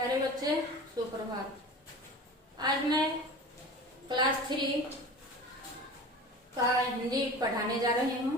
प्यारे बच्चे, सुप्रभात। आज मैं क्लास 3 का हिंदी पढ़ाने जा रही हूँ।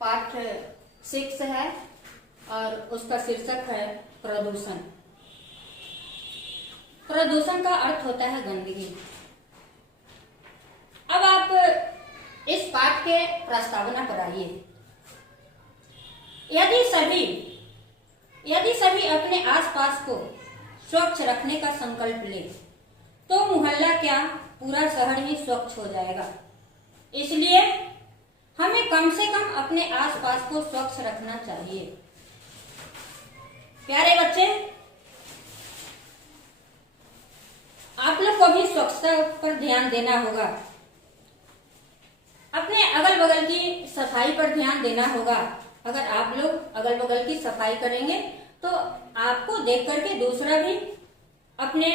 पाठ 6 है और उसका शीर्षक है प्रदूषण। प्रदूषण का अर्थ होता है गंदगी। अब आप इस पाठ के प्रस्तावना पर आइए। यदि सभी अपने आसपास को स्वच्छ रखने का संकल्प ले तो मोहल्ला क्या, पूरा शहर ही स्वच्छ हो जाएगा। इसलिए हमें कम से कम अपने आसपास को स्वच्छ रखना चाहिए। प्यारे बच्चे, आप लोग को भी स्वच्छता पर ध्यान देना होगा। अपने अगल बगल की सफाई पर ध्यान देना होगा। अगर आप लोग अगल बगल की सफाई करेंगे तो आपको देख करके दूसरा भी अपने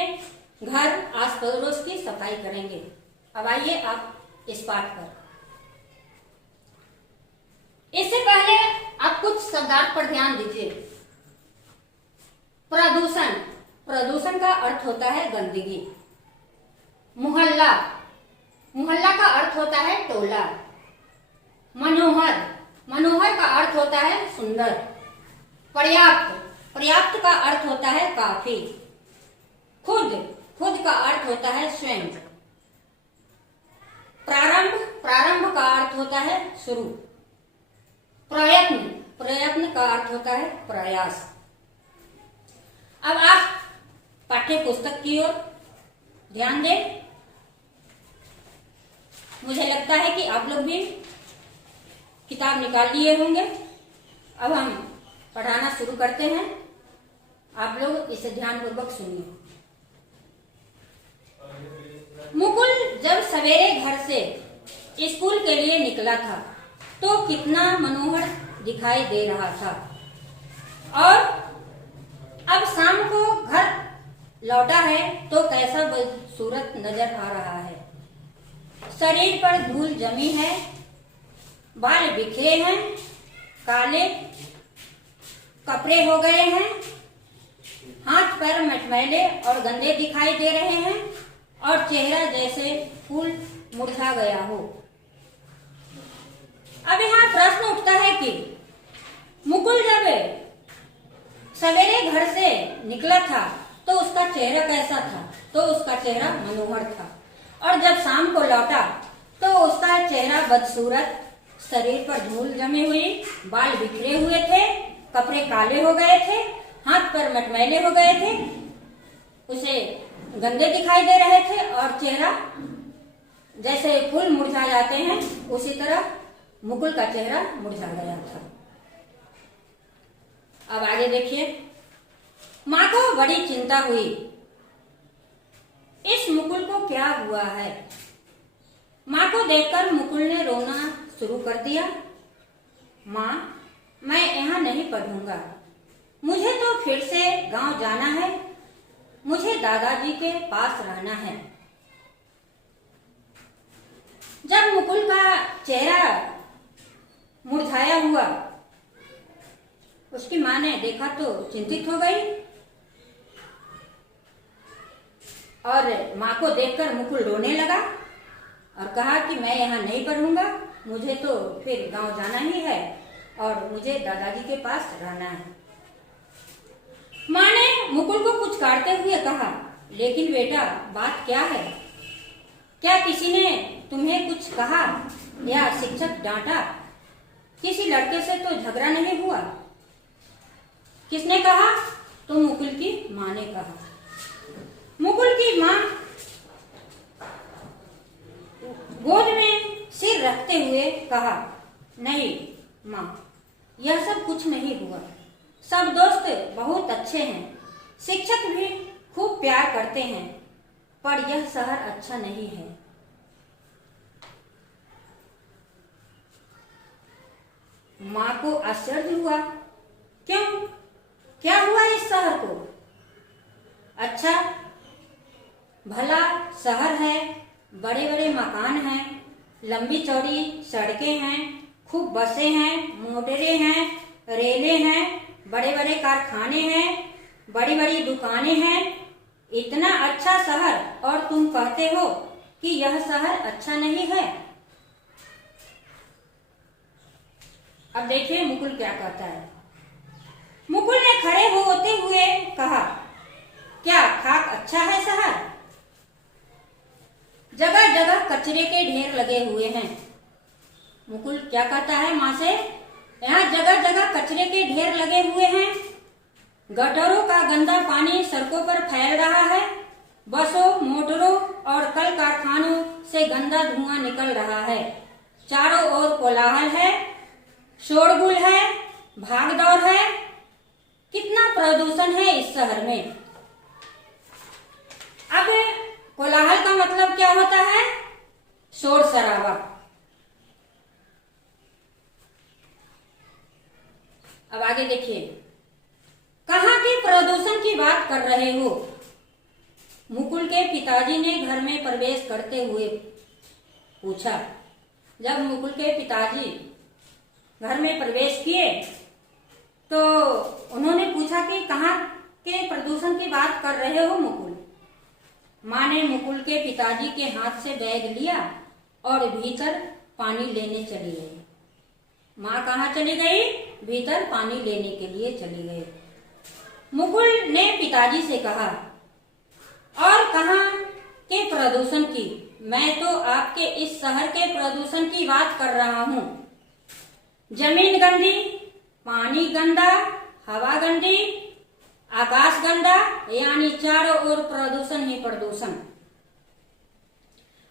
घर आस पड़ोस की सफाई करेंगे। अब आइए आप इस पाठ पर। इससे पहले आप कुछ शब्दार्थ पर ध्यान दीजिए। प्रदूषण, प्रदूषण का अर्थ होता है गंदगी। मोहल्ला, मोहल्ला का अर्थ होता है टोला। मनोहर, मनोहर का अर्थ होता है सुंदर। पर्याप्त, पर्याप्त का अर्थ होता है काफी। खुद, खुद का अर्थ होता है स्वयं। प्रारंभ, प्रारंभ का अर्थ होता है शुरू। प्रयत्न, प्रयत्न का अर्थ होता है प्रयास। अब आप पाठ्य पुस्तक की ओर ध्यान दें। मुझे लगता है कि आप लोग भी किताब निकाल लिए होंगे। अब हम पढ़ाना शुरू करते हैं। आप लोग इसे ध्यानपूर्वक सुनिए। मुकुल जब सवेरे घर से स्कूल के लिए निकला था तो कितना मनोहर दिखाई दे रहा था, और अब शाम को घर लौटा है तो कैसा बदसूरत नजर आ रहा है। शरीर पर धूल जमी है, बाल बिखरे हैं, काले कपड़े हो गए हैं, हाथ पैर मटमैले और गंदे दिखाई दे रहे हैं, और चेहरा जैसे फूल मुरझा गया हो। अब यहाँ प्रश्न उठता है कि मुकुल जब सवेरे घर से निकला था तो उसका चेहरा कैसा था? तो उसका चेहरा मनोहर था। और जब शाम को लौटा तो उसका चेहरा बदसूरत, शरीर पर धूल जमी हुई, बाल बिखरे हुए थे, कपड़े काले हो गए थे, हाथ पैर मटमैले हो गए थे, उसे गंदे दिखाई दे रहे थे, और चेहरा जैसे फूल मुरझा जाते हैं उसी तरह मुकुल का चेहरा मुरझा गया था। अब आगे देखिए। माँ को बड़ी चिंता हुई। इस मुकुल को क्या हुआ है? माँ को देखकर मुकुल ने रोना शुरू कर दिया। माँ, मैं यहाँ नहीं पढ़ूंगा। मुझे तो फिर से गांव जाना है। मुझे दादाजी के पास रहना है। जब मुकुल का चेहरा मुरझाया हुआ उसकी माँ ने देखा तो चिंतित हो गई, और माँ को देखकर मुकुल रोने लगा और कहा कि मैं यहाँ नहीं पढ़ूंगा, मुझे तो फिर गांव जाना ही है और मुझे दादाजी के पास रहना है। माँ ने मुकुल को कुछ काटते हुए कहा, लेकिन बेटा बात क्या है? क्या किसी ने तुम्हें कुछ कहा या शिक्षक डांटा? किसी लड़के से तो झगड़ा नहीं हुआ? किसने कहा? तो मुकुल की माँ ने कहा। मुकुल की माँ गोद में सिर रखते हुए कहा, नहीं माँ, यह सब कुछ नहीं हुआ। सब दोस्त बहुत अच्छे हैं, शिक्षक भी खूब प्यार करते हैं, पर यह शहर अच्छा नहीं है। माँ को आश्चर्य हुआ। क्यों? क्या हुआ इस शहर को? अच्छा भला शहर है, बड़े बड़े मकान हैं, लंबी चौड़ी सड़कें हैं, खूब बसें हैं, मोटरें हैं, रेलें हैं, बड़े बड़े कारखाने हैं, बड़ी बड़ी दुकानें हैं, इतना अच्छा शहर, और तुम कहते हो कि यह शहर अच्छा नहीं है। अब देखिए मुकुल क्या कहता है। मुकुल ने खड़े होते हुए कहा, क्या खाक अच्छा है शहर? जगह जगह कचरे के ढेर लगे हुए हैं। मुकुल क्या कहता है माँ से, यहाँ जगह जगह कचरे के ढेर लगे हुए हैं, गटरों का गंदा पानी सड़कों पर फैल रहा है, बसों, मोटरों और कल कारखानों से गंदा धुआं निकल रहा है, चारों ओर कोलाहल है, शोरगुल है, भागदौड़ है, कितना प्रदूषण है इस शहर में। अब कोलाहल का मतलब क्या होता है? शोर शराबा। अब आगे देखिए, कहाँ के प्रदूषण की बात कर रहे हो? मुकुल के पिताजी ने घर में प्रवेश करते हुए पूछा। जब मुकुल के पिताजी घर में प्रवेश किए तो उन्होंने पूछा कि कहाँ के प्रदूषण की बात कर रहे हो मुकुल? माँ ने मुकुल के पिताजी के हाथ से बैग लिया और भीतर पानी लेने चली गई। माँ कहाँ चली गई? भीतर पानी लेने के लिए चली गई। मुकुल ने पिताजी से कहा, और कहाँ के प्रदूषण की? मैं तो आपके इस शहर के प्रदूषण की बात कर रहा हूँ। जमीन गंदी, पानी गंदा, हवा गंदी, आकाश गंदा, यानी चारों ओर प्रदूषण ही प्रदूषण।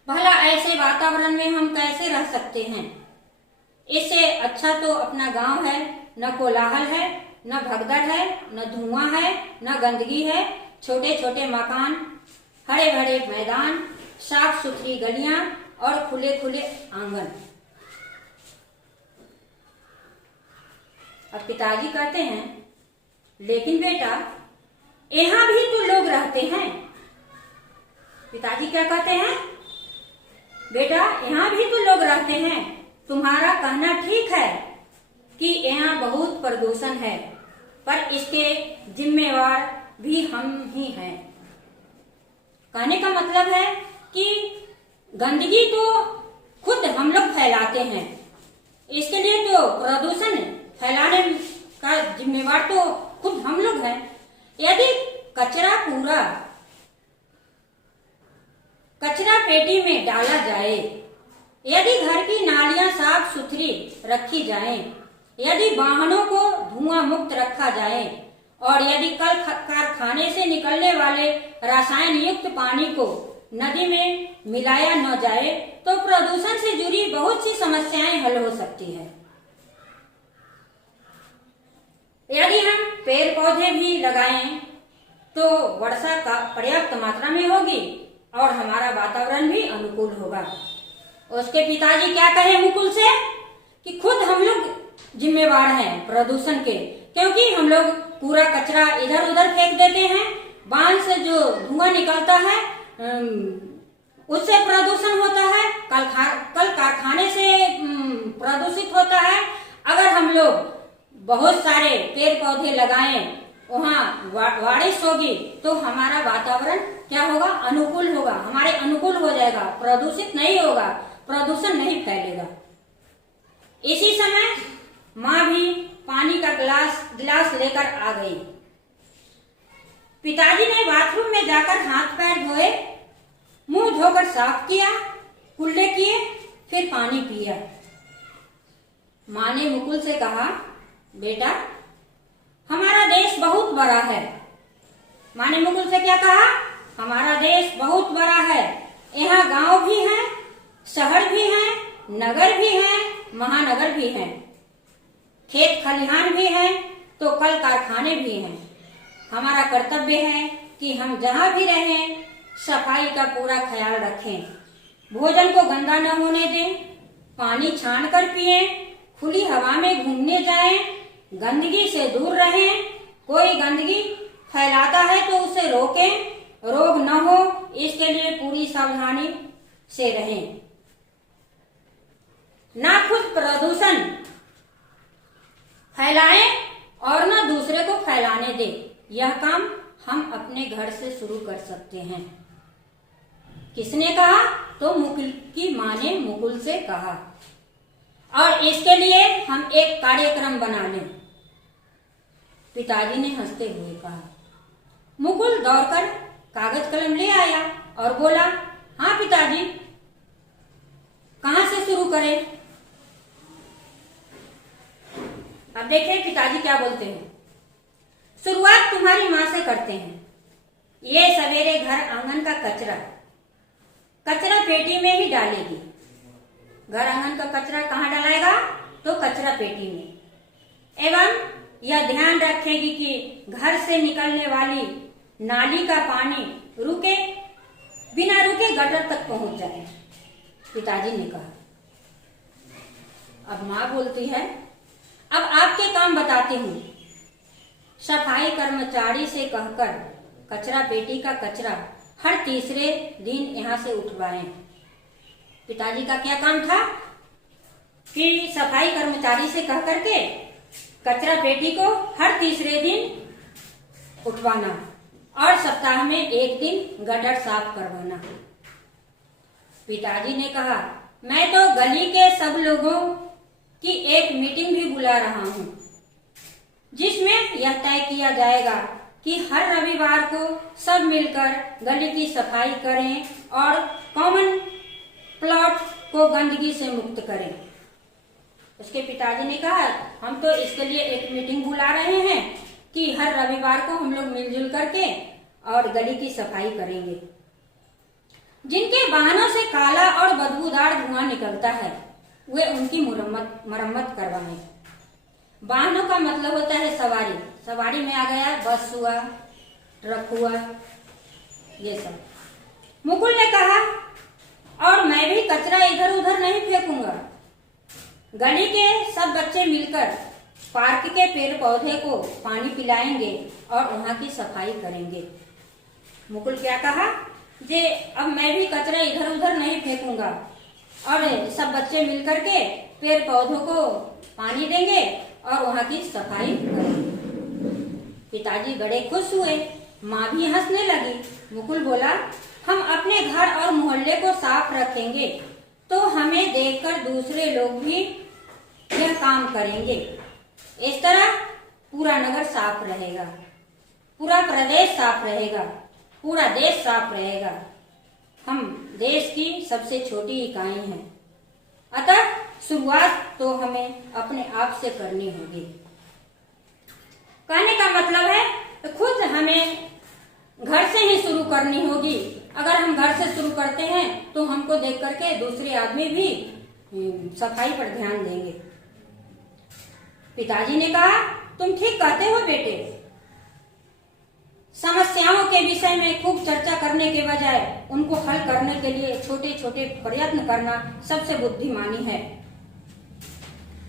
भला ऐसे वातावरण में हम कैसे रह सकते हैं? इससे अच्छा तो अपना गांव है, न कोलाहल है, न भगदड़ है, न धुआं है, न गंदगी है, छोटे छोटे मकान, हरे भरे मैदान, साफ सुथरी गलियां और खुले खुले आंगन। अब पिताजी कहते हैं, लेकिन बेटा यहाँ भी तो लोग रहते हैं। पिताजी क्या कहते हैं? बेटा यहाँ भी तो लोग रहते हैं। तुम्हारा कहना ठीक है कि यहाँ बहुत प्रदूषण है, पर इसके जिम्मेवार भी हम ही हैं। कहने का मतलब है कि गंदगी तो खुद हम लोग फैलाते हैं, इसके लिए तो प्रदूषण फैलाने का जिम्मेवार तो खुद हम लोग हैं। यदि कचरा पूरा कचरा पेटी में डाला जाए, यदि घर की नालियां साफ सुथरी रखी जाएं, यदि वाहनों को धुआं मुक्त रखा जाए और यदि कल कारखाने से निकलने वाले रसायन युक्त पानी को नदी में मिलाया न जाए तो प्रदूषण से जुड़ी बहुत सी समस्याएं हल हो सकती है। यदि हम पेड़ पौधे भी लगाएं तो वर्षा का पर्याप्त मात्रा में होगी और हमारा वातावरण भी अनुकूल होगा। उसके पिताजी क्या कहे मुकुल से कि खुद हम लोग जिम्मेवार हैं प्रदूषण के, क्योंकि हम लोग पूरा कचरा इधर उधर फेंक देते हैं। बांध से जो धुआं निकलता है उससे प्रदूषण होता है, कल कारखाने से प्रदूषित होता है। अगर हम लोग बहुत सारे पेड़ पौधे लगाएं, वहाँ बारिश होगी तो हमारा वातावरण क्या होगा? अनुकूल होगा, हमारे अनुकूल हो जाएगा, प्रदूषित नहीं होगा, प्रदूषण नहीं फैलेगा। इसी समय माँ भी पानी का गिलास लेकर आ गई। पिताजी ने बाथरूम में जाकर हाथ पैर धोए, मुंह धोकर साफ किया, कुल्ले किए, फिर पानी पिया। माँ ने मुकुल से कहा, बेटा हमारा देश बहुत बड़ा है। माँ ने मुकुल से क्या कहा? हमारा देश बहुत बड़ा है, यहाँ गांव भी हैं, शहर भी हैं, नगर भी हैं, महानगर भी हैं, खेत खलिहान भी हैं, तो कल कारखाने भी हैं। हमारा कर्तव्य है कि हम जहाँ भी रहें सफाई का पूरा ख्याल रखें, भोजन को गंदा न होने दें, पानी छान कर पिएं, खुली हवा में घूमने जाएं, गंदगी से दूर रहें। कोई गंदगी फैलाता है तो उसे रोकें, रोग न हो इसके लिए पूरी सावधानी से रहें। ना खुद प्रदूषण फैलाएं और न दूसरे को फैलाने दें। यह काम हम अपने घर से शुरू कर सकते हैं। किसने कहा? तो मुकुल की माँ ने मुकुल से कहा। और इसके लिए हम एक कार्यक्रम बना लें। पिताजी ने हंसते हुए कहा। मुकुल दौड़कर कागज कलम ले आया और बोला, हाँ पिताजी, कहाँ से शुरू करें? अब देखिए पिताजी क्या बोलते हैं। शुरुआत तुम्हारी माँ से करते हैं। ये सवेरे घर आंगन का कचरा पेटी में ही डालेगी। घर आंगन का कचरा कहाँ डालेगा? तो कचरा पेटी में। एवं यह ध्यान रखेगी कि घर से निकलने वाली नाली का पानी बिना रुके गटर तक पहुंच जाए। पिताजी ने कहा। अब माँ बोलती है, अब आपके काम बताती हूँ। सफाई कर्मचारी से कहकर कचरा पेटी का कचरा हर तीसरे दिन यहाँ से उठवाएं। पिताजी का क्या काम था कि सफाई कर्मचारी से कह करके कचरा पेटी को हर तीसरे दिन उठवाना और सप्ताह में एक दिन गटर साफ करवाना। पिताजी ने कहा, मैं तो गली के सब लोगों की एक मीटिंग भी बुला रहा हूँ, जिसमें यह तय किया जाएगा कि हर रविवार को सब मिलकर गली की सफाई करें और कॉमन प्लॉट को गंदगी से मुक्त करें। उसके पिताजी ने कहा, हम तो इसके लिए एक मीटिंग बुला रहे हैं कि हर रविवार को हम लोग मिलजुल करके और गली की सफाई करेंगे। जिनके वाहनों से काला और बदबूदार धुआं निकलता है, वे उनकी मरम्मत करवाएं। वाहनों का मतलब होता है सवारी। सवारी में आ गया बस हुआ, ट्रक हुआ, ये सब। मुकुल ने कहा, और मैं भी कचरा इधर उधर नहीं फेंकूंगा। गली के सब बच्चे मिलकर पार्क के पेड़ पौधे को पानी पिलाएंगे और वहां की सफाई करेंगे। मुकुल क्या कहा? जे अब मैं भी कचरा इधर उधर नहीं फेंकूंगा और सब बच्चे मिलकर के पेड़ पौधों को पानी देंगे और वहां की सफाई करेंगे। पिताजी बड़े खुश हुए, माँ भी हंसने लगी। मुकुल बोला, हम अपने घर और मोहल्ले को साफ रखेंगे तो हमें देखकर दूसरे लोग भी यह काम करेंगे। इस तरह पूरा नगर साफ रहेगा, पूरा प्रदेश साफ रहेगा, पूरा देश साफ रहेगा। हम देश की सबसे छोटी इकाई हैं, अतः शुरुआत तो हमें अपने आप से करनी होगी। कहने का मतलब है तो खुद हमें घर से ही शुरू करनी होगी। अगर हम घर से शुरू करते हैं तो हमको देख करके दूसरे आदमी भी सफाई पर ध्यान देंगे। पिताजी ने कहा, तुम ठीक कहते हो बेटे। समस्याओं के विषय में खूब चर्चा करने के बजाय उनको हल करने के लिए छोटे छोटे प्रयत्न करना सबसे बुद्धिमानी है।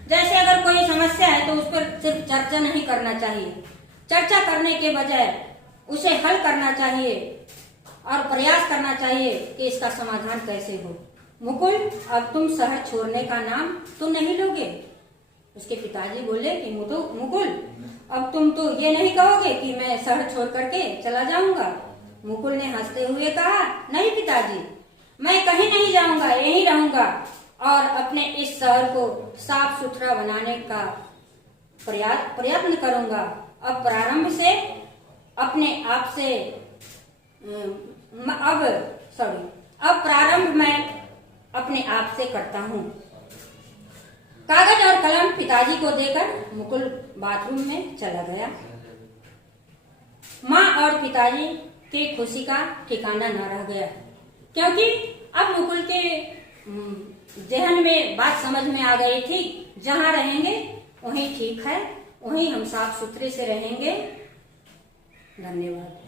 जैसे अगर कोई समस्या है तो उस पर सिर्फ चर्चा नहीं करना चाहिए, चर्चा करने के बजाय उसे हल करना चाहिए और प्रयास करना चाहिए कि इसका समाधान कैसे हो। मुकुल, अब तुम शहर छोड़ने का नाम तो नहीं लोगे? उसके पिताजी बोले कि मुकुल, अब तुम तो ये नहीं कहोगे कि मैं शहर छोड़ करके चला जाऊंगा? मुकुल ने हंसते हुए कहा, नहीं पिताजी, मैं कहीं नहीं जाऊंगा, यहीं रहूंगा और अपने इस शहर को साफ सुथरा बनाने का प्रयत्न करूंगा। अब प्रारंभ से अपने आप से अब प्रारंभ मैं अपने आप से करता हूँ। कागज और कलम पिताजी को देकर मुकुल बाथरूम में चला गया। माँ और पिताजी की खुशी का ठिकाना न रह गया, क्योंकि अब मुकुल के जहन में बात समझ में आ गई थी, जहाँ रहेंगे वहीं ठीक है, वहीं हम साफ सुथरे से रहेंगे। धन्यवाद।